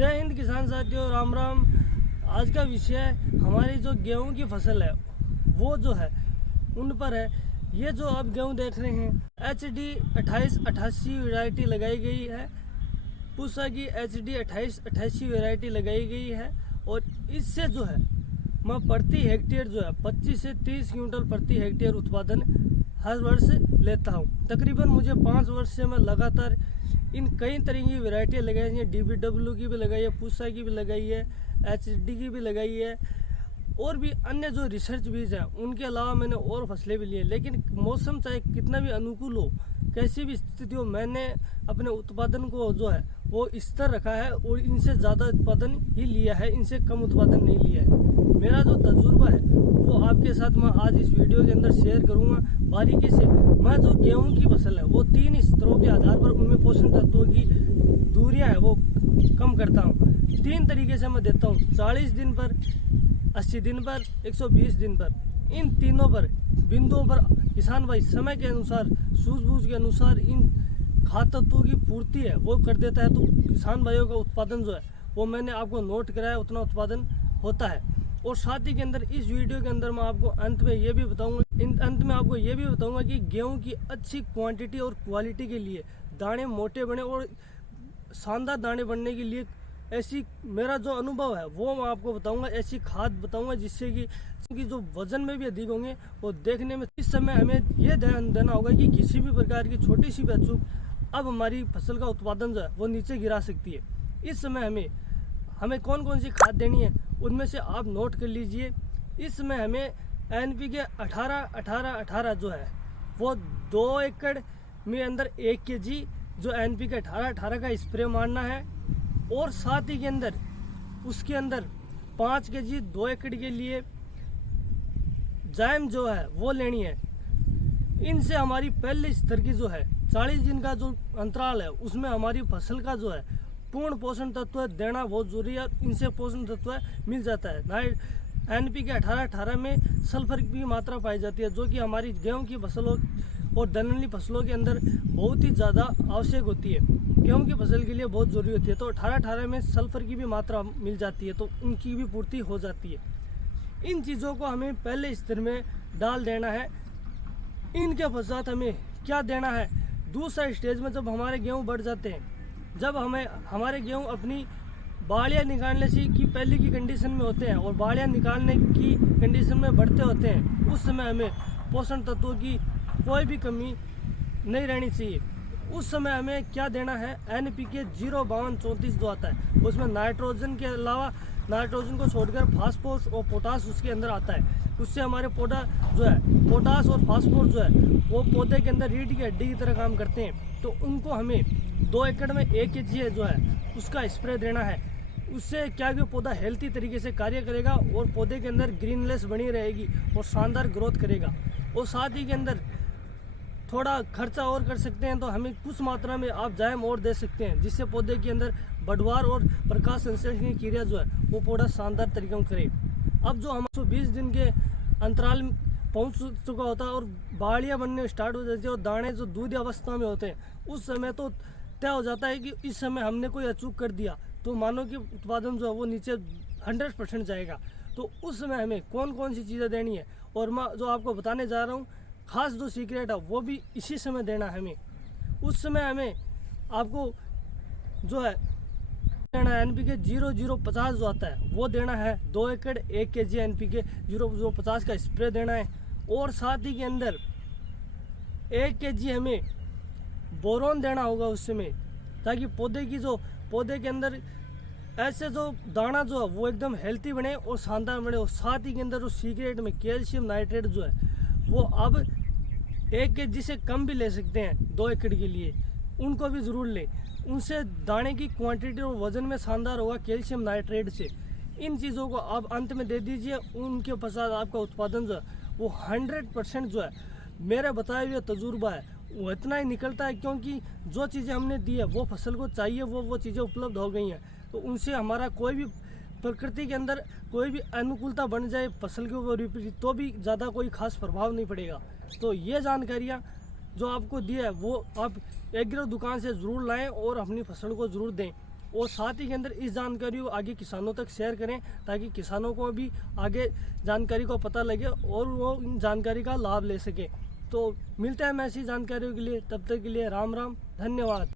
जय हिंद किसान साथियों, राम राम। आज का विषय हमारी जो गेहूं की फसल है वो जो है उन पर है। ये जो आप गेहूं देख रहे हैं HD 2888 वैरायटी लगाई गई है। पूसा की HD 2888 वैरायटी लगाई गई है और इससे जो है मैं प्रति हेक्टेयर जो है 25 से 30 क्विंटल प्रति हेक्टेयर उत्पादन हर वर्ष लेता हूं। तकरीबन मुझे 5 वर्ष से मैं लगातार इन कई तरह की वैरायटियाँ लगाई हैं। DBW की भी लगाई है, पूसा की भी लगाई है, HD की भी लगाई है और भी अन्य जो रिसर्च बीज हैं उनके अलावा मैंने और फसलें भी ली हैं। लेकिन मौसम चाहे कितना भी अनुकूल हो, कैसी भी स्थिति हो, मैंने अपने उत्पादन को जो है वो स्तर रखा है और इनसे ज़्यादा उत्पादन ही लिया है, इनसे कम उत्पादन नहीं लिया है। मेरा जो तजुर्बा है वो आपके साथ मैं आज इस वीडियो के अंदर शेयर करूंगा बारीकी से। मैं जो गेहूं की फसल है वो 3 स्तरों के आधार पर उनमें पोषण तत्वों की दूरियां है वो कम करता हूं। 3 तरीके से मैं देता हूं, 40 दिन पर, 80 दिन पर, 120 दिन पर। इन तीनों पर बिंदुओं पर किसान भाई समय के अनुसार, सूझबूझ के अनुसार इन खाद्य तत्वों की पूर्ति है वो कर देता है, तो किसान भाइयों का उत्पादन जो है वो मैंने आपको नोट कराया, उतना उत्पादन होता है। और साथ ही के अंदर इस वीडियो के अंदर मैं आपको अंत में ये भी बताऊंगा कि गेहूं की अच्छी क्वांटिटी और क्वालिटी के लिए, दाने मोटे बने और शानदार दाने बनने के लिए ऐसी मेरा जो अनुभव है वो मैं आपको बताऊंगा। ऐसी खाद बताऊंगा जिससे कि जो वजन में भी अधिक होंगे और देखने में। इस समय हमें यह ध्यान देना होगा कि किसी भी प्रकार की छोटी सी भी चूक अब हमारी फसल का उत्पादन जो है वो नीचे गिरा सकती है। इस समय हमें कौन कौन सी खाद देनी है उनमें से आप नोट कर लीजिए। इस समय हमें NPK 18-18-18 जो है वो 2 एकड़ में अंदर 1 kg जो NPK 18-18 का स्प्रे मारना है। और साथ ही के अंदर उसके अंदर 5 kg 2 एकड़ के लिए जाइम जो है वो लेनी है। इनसे हमारी पहले स्तर की जो है 40 दिन का जो अंतराल है उसमें हमारी फसल का जो है पूर्ण पोषण तत्व देना बहुत जरूरी है। इनसे पोषण तत्व मिल जाता है। NPK 18-18 में सल्फर की मात्रा पाई जाती है जो कि हमारी गेहूं की फसलों और दलहनी फसलों के अंदर बहुत ही ज़्यादा आवश्यक होती है, गेहूं की फसल के लिए बहुत ज़रूरी होती है। तो 18-18 में सल्फर की भी मात्रा मिल जाती है तो उनकी भी पूर्ति हो जाती है। इन चीज़ों को हमें पहले स्तर में डाल देना है। इनके पश्चात हमें क्या देना है, दूसरा स्टेज में जब हमारे गेहूँ बढ़ जाते हैं, जब हमारे गेहूँ अपनी बाड़ियाँ निकालने की पहले की कंडीशन में होते हैं और बाड़ियाँ निकालने की कंडीशन में बढ़ते होते हैं, उस समय हमें पोषण तत्वों की कोई भी कमी नहीं रहनी चाहिए। उस समय हमें क्या देना है, NPK 052-34 जो आता है उसमें नाइट्रोजन के अलावा, नाइट्रोजन को छोड़कर फास्फोरस और पोटास उसके अंदर आता है। उससे हमारे पोटास और फास्फोरस जो है वो पौधे के अंदर रीढ़ की हड्डी की तरह काम करते हैं। तो उनको हमें 2 एकड़ में 1 kg जो है उसका स्प्रे देना है। उससे क्या कि पौधा हेल्थी तरीके से कार्य करेगा और पौधे के अंदर ग्रीननेस बनी रहेगी और शानदार ग्रोथ करेगा। और साथ ही के अंदर थोड़ा खर्चा और कर सकते हैं तो हमें कुछ मात्रा में आप जाइम और दे सकते हैं जिससे पौधे के अंदर बढ़वार और प्रकाश संश्लेषण की क्रिया जो है वो पौधा शानदार तरीके में करे। अब जो हम 120 दिन के अंतराल पहुंच चुका होता है और बाड़ियाँ बनने स्टार्ट हो जाती है और दाने जो दूध अवस्था में होते हैं उस समय तो तय हो जाता है कि इस समय हमने कोई अचूक कर दिया तो मानो कि उत्पादन जो है वो नीचे 100% जाएगा। तो उस समय हमें कौन कौन सी चीज़ें देनी है और मैं जो आपको बताने जा रहा हूँ खास जो सीक्रेट है वो भी इसी समय देना है हमें। उस समय हमें आपको जो है देना है NPK 0050 जो आता है वो देना है। 2 एकड़ 1 kg NPK 0050 का स्प्रे देना है। और साथ ही के अंदर 1 kg हमें बोरोन देना होगा उस समय, ताकि पौधे के अंदर ऐसे जो दाना जो है वो एकदम हेल्थी बने और शानदार बने। और साथ ही के अंदर जो सीक्रेट में कैल्शियम नाइट्रेट जो है वो अब 1 kg से कम भी ले सकते हैं 2 एकड़ के लिए, उनको भी ज़रूर लें। उनसे दाने की क्वांटिटी और वजन में शानदार होगा कैल्शियम नाइट्रेट से। इन चीज़ों को आप अंत में दे दीजिए, उनके पश्चात आपका उत्पादन जो है वो 100% जो है मेरे बताए हुए तजुर्बा है वो इतना ही निकलता है, क्योंकि जो चीज़ें हमने दी है वो फसल को चाहिए वो चीज़ें उपलब्ध हो गई हैं। तो उनसे हमारा कोई भी प्रकृति के अंदर कोई भी अनुकूलता बन जाए फसल के ऊपर तो भी ज़्यादा कोई खास प्रभाव नहीं पड़ेगा। तो ये जानकारियाँ जो आपको दी है वो आप एग्रो दुकान से ज़रूर लाएं और अपनी फसल को ज़रूर दें। और साथ ही के अंदर इस जानकारी को आगे किसानों तक शेयर करें, ताकि किसानों को भी आगे जानकारी को पता लगे और वो इन जानकारी का लाभ ले सके। तो मिलते हैं हम ऐसी जानकारियों के लिए, तब तक के लिए राम राम, धन्यवाद।